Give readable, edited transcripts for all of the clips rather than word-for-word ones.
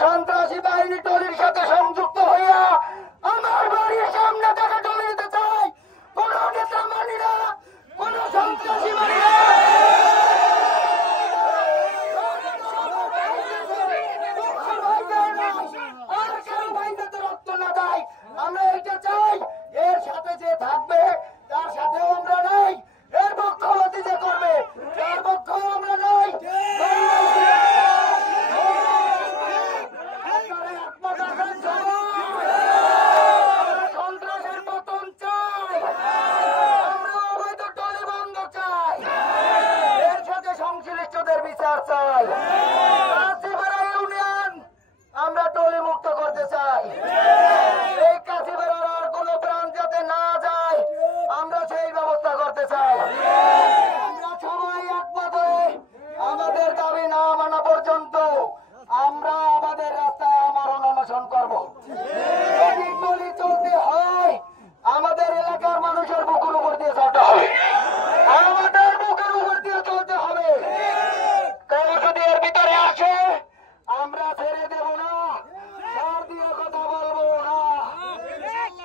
সন্ত্রাসী বাহিনী টলির সাথে সংযুক্ত হইয়া আমার বাড়ির সামনে থেকে টলি দিতে চাই। কোন নেতা মানি না, কোন সন্ত্রাসী মানি না। আর কেউ ভাইদের রক্ত না দেয়, আমরা এটা চাই। এর সাথে যে থাকবে তার সাথেও আমরা নাই, এর পক্ষপাতী যে করবে তার পক্ষেও আমরা নাই। সন্ত্রাসের পতন চাই, আমরা অবৈধ টলি বন্ধ চাই, এর সাথে সংশ্লিষ্টদের বিচার চাই। কাঁচিপাড়া ইউনিয়ন আমরা টলি মুক্ত করতে চাই। এই কাঁচিপাড়ার আর কোনো প্রাণ যাতে না যায় আমরা সেই ব্যবস্থা করতে চাই। আমরা সবাই একমত হয়ে আমাদের দাবি না মানা পর্যন্ত আমরা আমাদের রাস্তায় আমরণ অনশন করব। যদি টলি চলতে হয় আমাদের এলাকার মানুষের বুকের উপর দিয়ে চলতে হবে, আমাদের বুকের উপর দিয়ে চলতে হবে। কেউ যদি এর ভিতরে আসে আমরা ছেড়ে দেব না, ছাড় দিয়ে কথা বলবো না।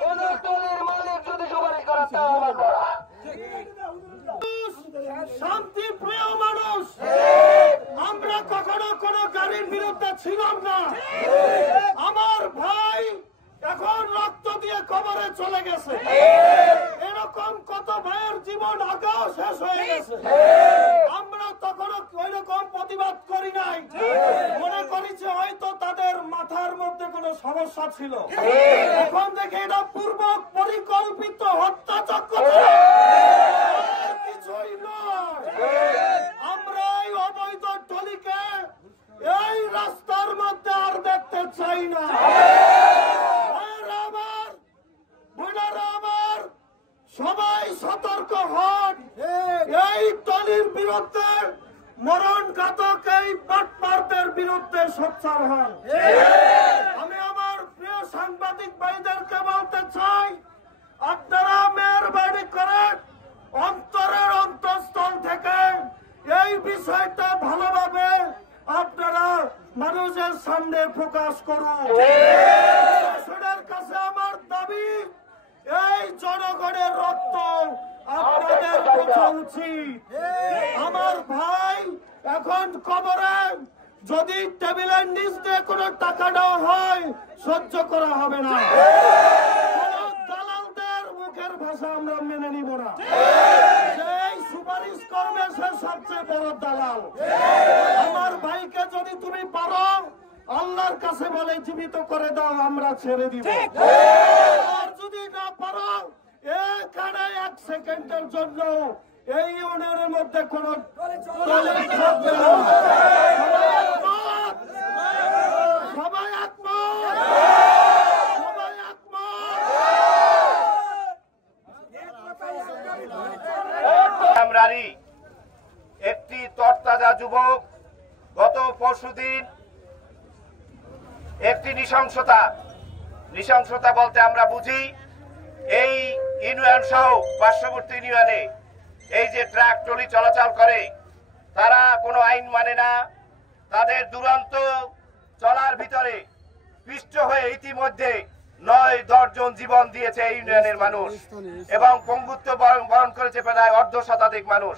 কোন টলির মালিক যদি সুপারিশ করার তা আমার করা। শান্তি প্রিয় মানুষ, আমরা কখনো কোনো গাড়ির বিরুদ্ধে ছিলাম না। আমার ভাই এখন রক্ত দিয়ে কবরে চলে গেছে, এরকম কত ভাইয়ের জীবন আগেও শেষ হয়ে গেছে। আমরা তখনও ওই রকম প্রতিবাদ করি নাই, মনে করেছি হয়তো তাদের মাথার মধ্যে কোনো সমস্যা ছিল। এখন দেখে এটা পূর্ব পরিকল্পিত হত্যাযজ্ঞ, কিছুই নয়। আমরা এই অবৈধ টলিকে এই রাস্তার মধ্যে আর দেখতে চাই না। আমার বোনেরা আমার, সবাই সতর্ক হন। এই টলির বিরুদ্ধে, মরণ ঘাতক এই বাটপারদের বিরুদ্ধে সোচ্চার হন। আমি আমার প্রিয় সাংবাদিক ভাইদেরকে বলতে চাই, আপনারা মেহরবানি করে অন্তরের অন্তঃস্থল থেকে এই বিষয়টা ভালোভাবে আপনারা মানুষের সামনে প্রকাশ করুন। প্রশাসনের কাছে আমার দাবি, এই জনগণের রক্ত আপনাদের বোঝা উচিত। আমার ভাই এখন কবরে, যদি টেবিলের নিচ দিয়ে কোনো টাকা দেওয়া হয় সহ্য করা হবে না। দালালদের মুখের ভাষা আমরা মেনে নিব না। যেই সুপারিশ করবে সে সবচেয়ে বড় দালাল। আমার ভাইকে যদি তুমি পারো আল্লাহর কাছে বলে জীবিত করে দাও, আমরা ছেড়ে দিব। আর যদি না পারো এখানে 1 সেকেন্ডের জন্য এই ইউনিয়নের মধ্যে কোন থাকবে না। সবাই একমত, সবাই একমত। একটি তরতাজা যুবক গত পরশুদিন একটি নৃশংসতা বলতে আমরা বুঝি এই ইউনিয়ন সহ পার্শ্ববর্তী ইউনিয়নে এই যে ট্রাক ট্রলি চলাচল করে তারা কোনো আইন মানে না। তাদের দুরন্ত চলার ভিতরে পিষ্ট হয়ে ইতিমধ্যে 9-10 জন জীবন দিয়েছে এই ইউনিয়নের মানুষ এবং পঙ্গুত্ব বরণ করেছে প্রায় 1/2 শতাধিক মানুষ।